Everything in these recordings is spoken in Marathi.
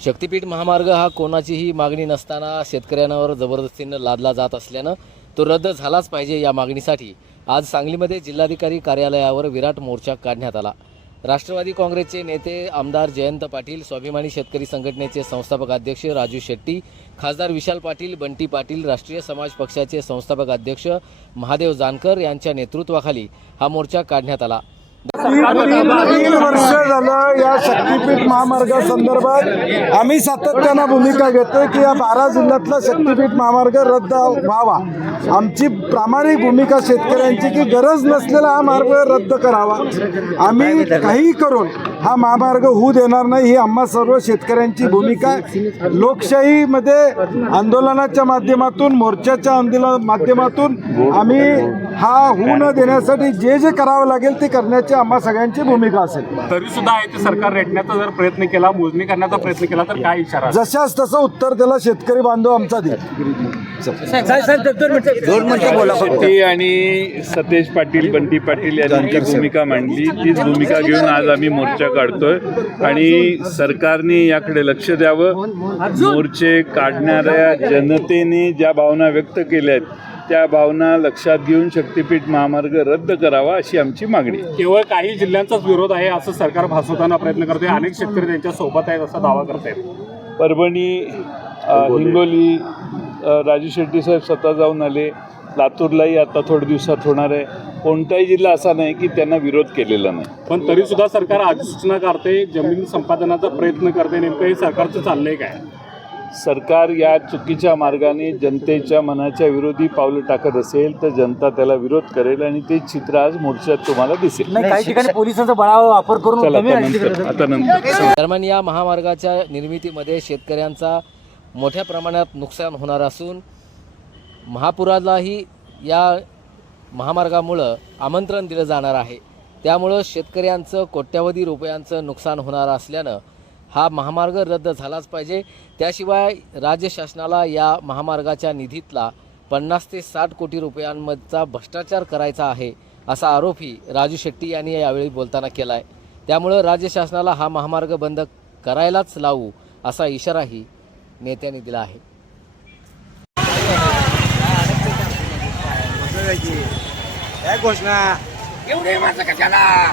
शक्तीपीठ महामार्ग हा कोणाचीही मागणी नसताना शेतकऱ्यांवर जबरदस्तीने लादला जात असल्यानं तो रद्द झालाच पाहिजे या मागणीसाठी आज सांगलीमध्ये जिल्हाधिकारी कार्यालयावर विराट मोर्चा काढण्यात आला। राष्ट्रवादी काँग्रेसचे नेते आमदार जयंत पाटील, स्वाभिमानी शेतकरी संघटनेचे संस्थापक अध्यक्ष राजू शेट्टी, खासदार विशाल पाटील, बंटी पाटील, राष्ट्रीय समाज पक्षाचे संस्थापक अध्यक्ष महादेव जानकर यांच्या नेतृत्वाखाली हा मोर्चा काढण्यात आला। 3 वर्ष झालं या शक्तीपीठ महामार्गासंदर्भात आम्ही सातत्यानं भूमिका घेतोय की या 12 जिल्ह्यातला शक्तीपीठ महामार्ग रद्द व्हावा। आमची प्रामाणिक भूमिका शेतकऱ्यांची की गरज नसलेला हा मार्ग रद्द करावा। आम्ही काही करून हा महामार्ग होऊ देणार नाही ही आम्हा सर्व शेतकऱ्यांची भूमिका। लोकशाहीमध्ये आंदोलनाच्या माध्यमातून, मोर्चाच्या माध्यमातून आम्ही हा होऊ न देण्यासाठी जे जे करावं लागेल ते करण्याची आम्हा सगळ्यांची भूमिका असेल। तरी सुद्धा आहे ते सरकार रेटण्याचा जर प्रयत्न केला, मोजणी करण्याचा प्रयत्न केला तर काय इशारा? जशाच तसं उत्तर त्याला शेतकरी बांधव आमचा देईल। शेट्टी आणि सतेज पाटील, बंटी पाटील यांनी भूमिका मांडली, तीच भूमिका घेऊन आज आम्ही मोर्चा काढतोय आणि सरकारने याकडे लक्ष द्यावं। मोर्चे काढणाऱ्या जनतेने ज्या भावना व्यक्त केल्या आहेत त्या भावना लक्षात घेऊन शक्तीपीठ महामार्ग रद्द करावा अशी आमची मागणी। केवळ काही जिल्ह्यांचाच विरोध आहे असं सरकार भासवताना प्रयत्न करते, अनेक शेतकरी त्यांच्या सोबत आहेत असा दावा करतायत। परभणी, हिंगोली, राजू शेट्टी साहेब स्वतः जाऊन आले, लातूरलाही आता थोड्या दिवसात होणार आहे। कोणताही जिल्हा असा नाही की त्यांना विरोध केलेला नाही, पण तरी सुद्धा सरकार अधिसूचना करते, जमीन संपादनाचा प्रयत्न करते, नेमकं हे सरकारचं चाललंय काय? सरकार या चुकीच्या मार्गाने जनतेच्या मनाच्या विरोधी पावलं टाकत असेल तर जनता त्याला विरोध करेल आणि ते चित्र आज मोर्चात तुम्हाला दिसेल। काही ठिकाणी पोलिसांचा बळावा वापर करून आता नंतर दरम्यान या महामार्गाच्या निर्मितीमध्ये शेतकऱ्यांचा मोठ्या प्रमाणात नुकसान होणार असून महापुरालाही या महामार्गामुळं आमंत्रण दिलं जाणार आहे। त्यामुळं शेतकऱ्यांचं कोट्यवधी रुपयांचं नुकसान होणार असल्यानं हा महामार्ग रद्द झालाच पाहिजे। त्याशिवाय राज्य शासनाला या महामार्गाच्या निधीतला 50 ते 60 कोटी रुपयांचा भ्रष्टाचार करायचा आहे असा आरोपही राजू शेट्टी यांनी यावेळी बोलताना केला आहे। त्यामुळं राज्य शासनाला हा महामार्ग बंद करायलाच लावू असा इशाराही नेत्यांनी दिला आहे। घोषणा एवढे माझं कशाला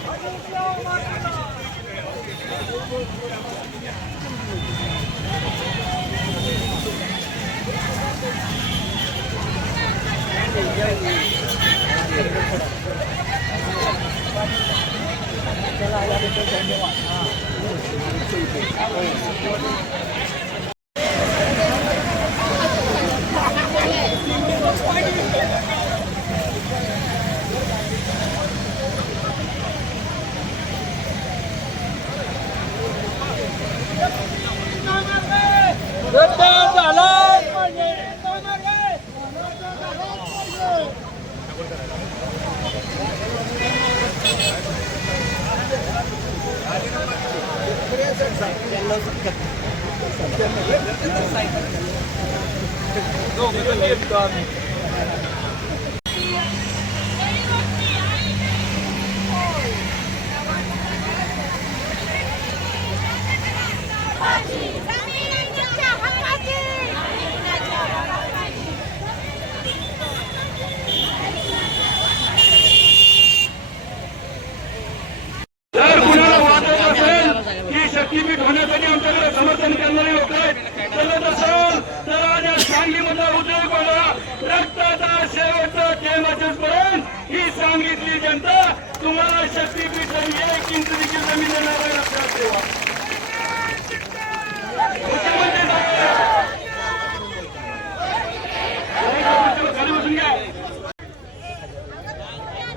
शक्तीपीठ होण्यासाठी आमच्याकडे समर्थन करणारे लोक आहेत, चलत असाल तर आज या सांगलीमधला उद्योग बघा, रक्ताचा शेवटचा थेंब असेपर्यंत ही सांगलीतली जनता तुम्हाला शक्तीपीठ आणि 1 इंच देखील जमीन देणार आहे लक्षात ठेवा।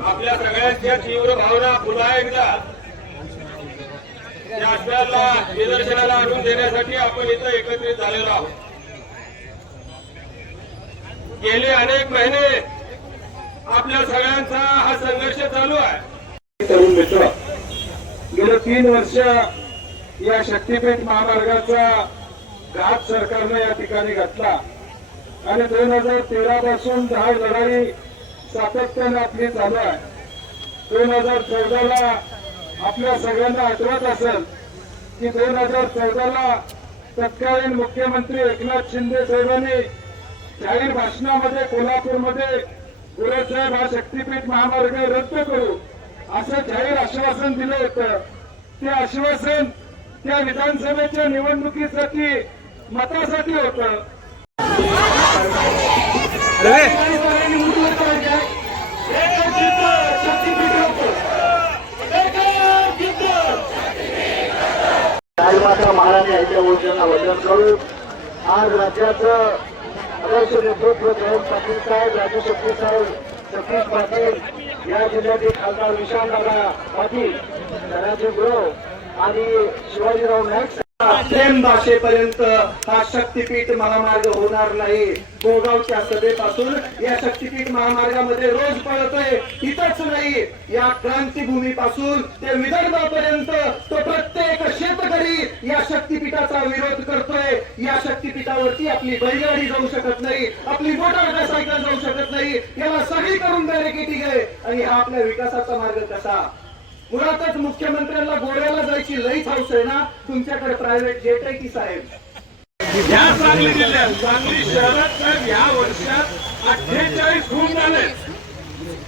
आपल्या सगळ्यांच्या तीव्र भावना पुन्हा एकदा शासनाला निदर्शनाला आणून देण्यासाठी आपण इथं एकत्रित झालेलो आहोत। गेले अनेक महिने आपल्या सगळ्यांचा हा संघर्ष चालू आहे। तरुण मित्र, गेले 3 वर्ष या शक्तीपीठ महामार्गाचा घात सरकारने या ठिकाणी घातला आणि 2013 पासून 10 लढाई सातत्याने आपली चालू आहे। 2014ला आपल्या सगळ्यांना आठवत असेल की 2014ला तत्कालीन मुख्यमंत्री एकनाथ शिंदे साहेबांनी जाहीर भाषणामध्ये कोल्हापूरमध्ये गुरुसाहेब हा शक्तीपीठ महामार्ग रद्द करू असं जाहीर आश्वासन दिलं होतं. ते आश्वासन त्या विधानसभेच्या निवडणुकीसाठी मतासाठी होतं. माता महाराणी यांच्या ऊर्जेला वंदन करून आज राज्याचं आदर्श नेतृत्व जयंत पाटील साहेब, राजू शेट्टी साहेब, सतीश पाटील, या जिल्ह्यातील खासदार विशालदादा पाटील, धनाजी गुरव आणि शिवाजीराव नाईक प्रेम भाषेपर्यंत हा शक्तीपीठ महामार्ग होणार नाही. गोगावच्या सभेपासून या शक्तीपीठ महामार्गामध्ये रोज पळतोय. इथंच नाही, या क्रांतीभूमीपासून ते विदर्भापर्यंत तो प्रत्येक शेतकरी या शक्तीपीठाचा विरोध करतोय. या शक्तीपीठावरती आपली बैलगाडी जाऊ शकत नाही, आपली मोटारसायकल जाऊ शकत नाही. याला सगळी करून बॅरिकेडिंग आहे. आणि हा आपल्या विकासाचा मार्ग कसा? मुळातच मुख्यमंत्र्यांना गोव्याला जायची लईच हौस आहे ना. तुमच्याकडे प्रायव्हेट जेट आहे की साहेब? या सांगली जिल्ह्यात सांगली शहरात साहेब या वर्षात 48 खून झाले.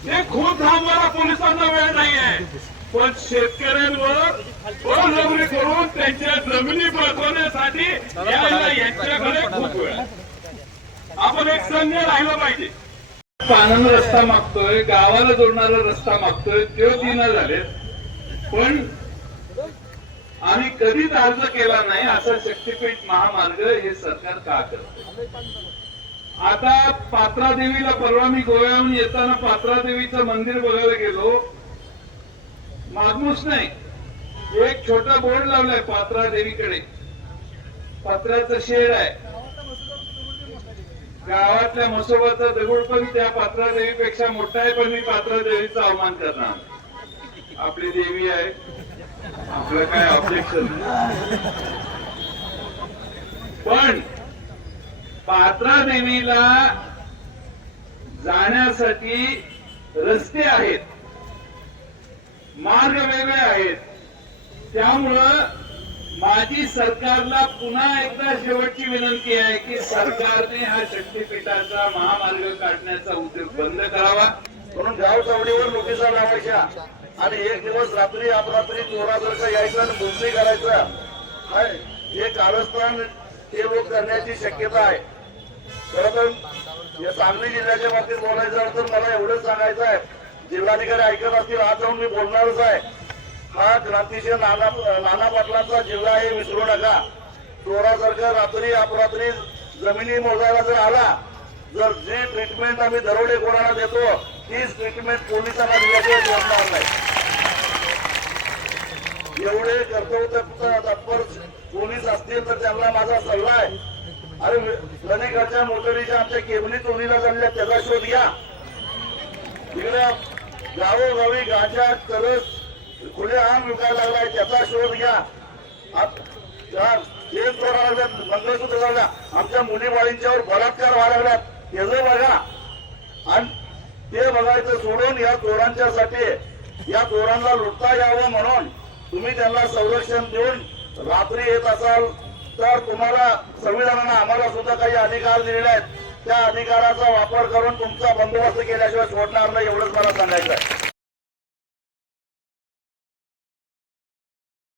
ते खून थांबवायला पोलिसांना वेळ नाही आहे, पण शेतकऱ्यांवर बळजबरी करून त्यांच्या जमिनी बळकवण्यासाठी यायला यांच्याकडे खूप वेळ. आपण एक संघ राहिला पाहिजे. पानन रस्ता मागतोय, गावाला जोडणारा रस्ता मागतोय, ते 3 झाले. पण आम्ही कधीच अर्ज केला नाही असा शक्तीपीठ महामार्ग हे सरकार का करते? आता पात्रा देवीला परवा मी गोव्याहून येताना पात्रा देवीचं मंदिर बघायला गेलो. मागूस नाही, एक छोटा बोर्ड लावलाय पात्रा देवीकडे. पत्र्याचं शेड आहे. गावातल्या म्हसोबाचा दगड पण त्या पात्रा देवीपेक्षा मोठा आहे. पण मी पात्रा देवीचा अवमान करणार. आपली देवी आहे, आपलं काय ऑब्जेक्शन नाही. पण पात्रा देवीला जाण्यासाठी रस्ते आहेत, मार्ग वेगळे आहेत. त्यामुळं माझी सरकारला पुन्हा एकदा शेवटची विनंती आहे की सरकारने हा शक्तीपीठाचा महामार्ग काढण्याचा उद्योग बंद करावा. म्हणून गाव चावडीवर नोटिसा लावायच्या आणि एक दिवस रात्री अपरात्री चोरासारखं यायचं आणि बोलणी करायचं. हे कारस्थान हे लोक करण्याची शक्यता आहे. खरं तर या सांगली जिल्ह्याच्या बाबतीत बोलायचं तर मला एवढंच सांगायचं आहे, जिल्हाधिकारी ऐकत असतील आज जाऊन मी बोलणारच आहे. हा क्रांतीशील नाना पाटलांचा जिल्हा हे विसरू नका. चोरासारखं रात्री अपरात्री जमिनी मोजायला जर आला, जर जी ट्रीटमेंट आम्ही दरोडेखोरांना देतो तीच ट्रीटमेंट पोलिसांना दिल्याशिवाय जोडणार नाही. एवढे कर्तव्य तत्पर पोलीस असतील तर त्यांना माझा सल्ला आहे, अरे गणेकाच्या मोटरीच्या आमच्या केबली चोरीला चालल्या त्याचा शोध घ्या. इकडे गावोगावी गांजा चरस खुले आम विकायला लागलाय त्याचा शोध घ्या. केस चोरायला लागल्यात, मंगळसूत्र झाल्या, आमच्या मुली बाळींच्यावर बलात्कार व्हायला लागल्यात त्याचं बघा. आणि ते बघायचं सोडून या चोरांच्यासाठी या चोरांना लुटता यावं म्हणून तुम्ही त्यांना संरक्षण देऊन रात्री येत असाल तर तुम्हाला संविधानानं आम्हाला सुद्धा काही अधिकार दिलेले आहेत. त्या अधिकाराचा वापर करून तुमचा बंदोबस्त केल्याशिवाय सोडणार नाही एवढंच मला सांगायचं आहे.